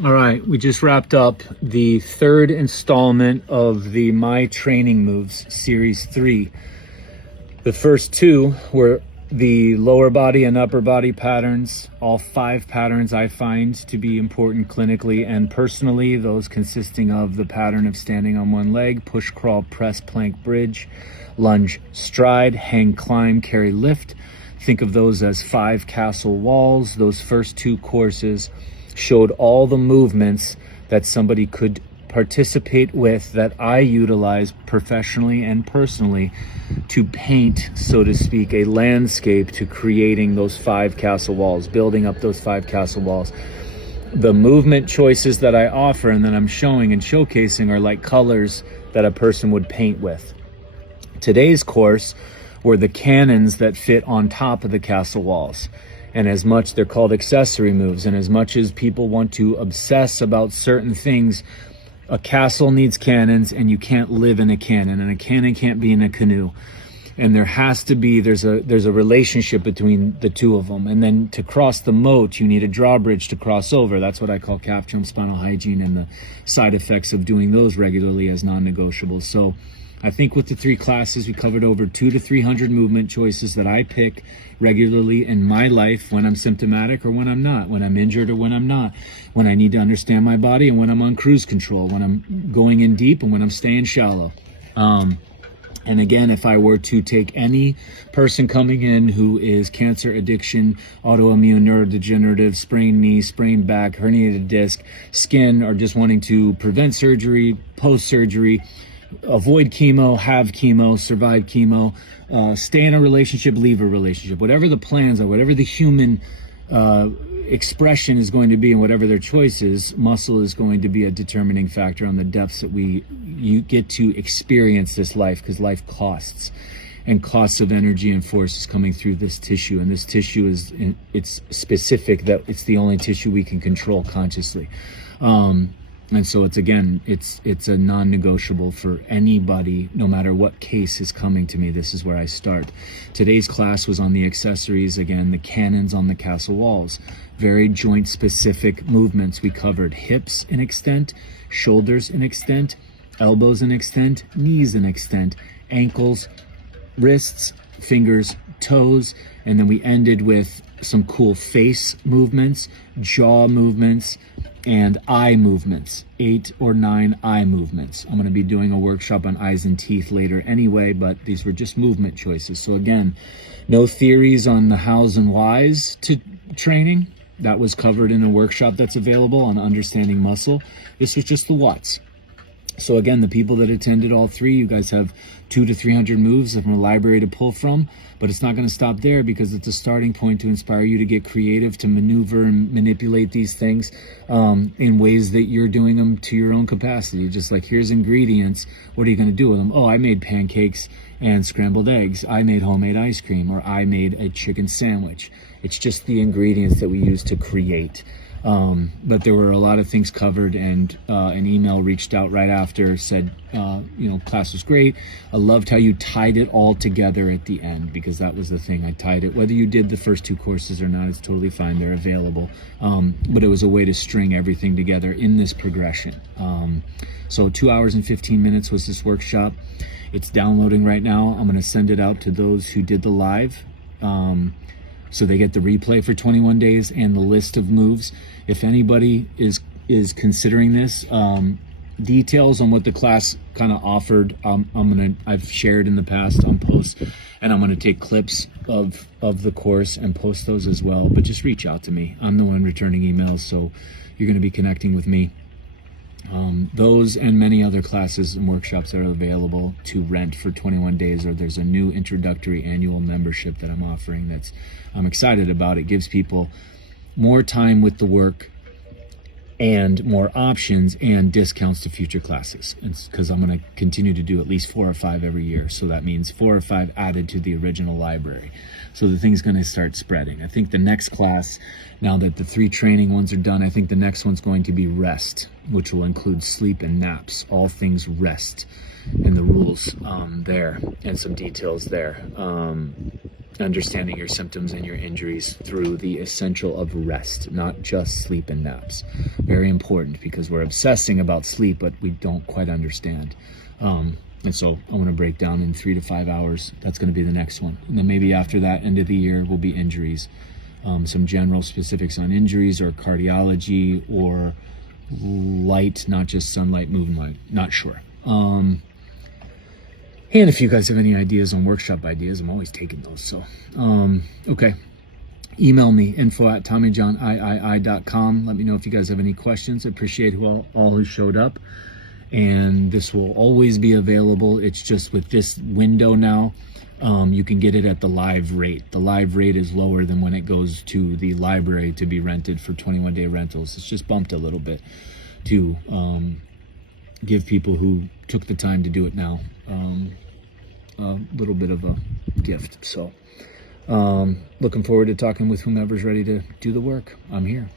All right, we just wrapped up the third installment of the My Training Moves Series 3. The first two were the lower body and upper body patterns, all 5 patterns I find to be important clinically and personally, those consisting of the pattern of standing on one leg, push, crawl, press, plank, bridge, lunge, stride, hang, climb, carry, lift. Think of those as 5 castle walls. Those first 2 courses showed all the movements that somebody could participate with that I utilize professionally and personally to paint, so to speak, a landscape to creating those 5 castle walls, building up those 5 castle walls. The movement choices that I offer and that I'm showing and showcasing are like colors that a person would paint with. Today's course were the cannons that fit on top of the castle walls. And as much, they're called accessory moves, and as much as people want to obsess about certain things, a castle needs cannons, and you can't live in a cannon, and a cannon can't be in a canoe. And there has to be, there's a relationship between the two of them. And then to cross the moat, you need a drawbridge to cross over. That's what I call calf jump, spinal hygiene, and the side effects of doing those regularly as non-negotiables. So I think with the 3 classes, we covered over 200 to 300 movement choices that I pick regularly in my life when I'm symptomatic or when I'm not, when I'm injured or when I'm not, when I need to understand my body and when I'm on cruise control, when I'm going in deep and when I'm staying shallow. And again, if I were to take any person coming in who is cancer, addiction, autoimmune, neurodegenerative, sprained knee, sprained back, herniated disc, skin, or just wanting to prevent surgery, post-surgery, avoid chemo, have chemo, survive chemo, stay in a relationship, leave a relationship, whatever the plans are, whatever the human expression is going to be and whatever their choices, muscle is going to be a determining factor on the depths that you get to experience this life, because life costs, and costs of energy and force is coming through this tissue, and this tissue it's specific that it's the only tissue we can control consciously. And so it's a non-negotiable for anybody, no matter what case is coming to me. This is where I start. Today's class was on the accessories, again, the cannons on the castle walls. Very joint specific movements. We covered hips in extent, shoulders in extent, elbows in extent, knees in extent, ankles, wrists, fingers, toes, and then we ended with some cool face movements, jaw movements, and eye movements, 8 or 9 eye movements. I'm going to be doing a workshop on eyes and teeth later anyway, but these were just movement choices. So again, no theories on the hows and whys to training. That was covered in a workshop that's available on understanding muscle. This was just the what's. So again, the people that attended all 3, you guys have 200 to 300 moves from a library to pull from, but it's not going to stop there, because it's a starting point to inspire you to get creative, to maneuver and manipulate these things in ways that you're doing them to your own capacity. Just like, here's ingredients, what are you going to do with them? Oh, I made pancakes and scrambled eggs. I made homemade ice cream, or I made a chicken sandwich. It's just the ingredients that we use to create. But there were a lot of things covered, and an email reached out right after, said, class was great. I loved how you tied it all together at the end, because that was the thing. I tied it, whether you did the first 2 courses or not, it's totally fine. They're available. But it was a way to string everything together in this progression. So 2 hours and 15 minutes was this workshop. It's downloading right now. I'm going to send it out to those who did the live. So they get the replay for 21 days and the list of moves. If anybody is considering this, details on what the class kind of offered, I've shared in the past on posts, and I'm gonna take clips of the course and post those as well. But just reach out to me. I'm the one returning emails, so you're gonna be connecting with me. Those and many other classes and workshops are available to rent for 21 days, or there's a new introductory annual membership that I'm offering I'm excited about. It gives people more time with the work and more options and discounts to future classes. Because I'm going to continue to do at least 4 or 5 every year. So that means 4 or 5 added to the original library. So the thing's going to start spreading. I think the next class, now that the 3 training ones are done, I think the next one's going to be rest, which will include sleep and naps, all things rest, and the rules there and some details there. understanding your symptoms and your injuries through the essential of rest, not just sleep and naps. Very important, because we're obsessing about sleep, but we don't quite understand. And so I want to break down in 3 to 5 hours. That's going to be the next one. And then maybe after that, end of the year, will be injuries. Some general specifics on injuries or cardiology or light, not just sunlight, movement, not sure. And if you guys have any ideas on workshop ideas, I'm always taking those. So, okay. Email me, info@TommyJohniii.com. Let me know if you guys have any questions. I appreciate all who showed up. And this will always be available. It's just with this window now, you can get it at the live rate. The live rate is lower than when it goes to the library to be rented for 21-day rentals. It's just bumped a little bit to give people who took the time to do it now a little bit of a gift. So looking forward to talking with whomever's ready to do the work. I'm here.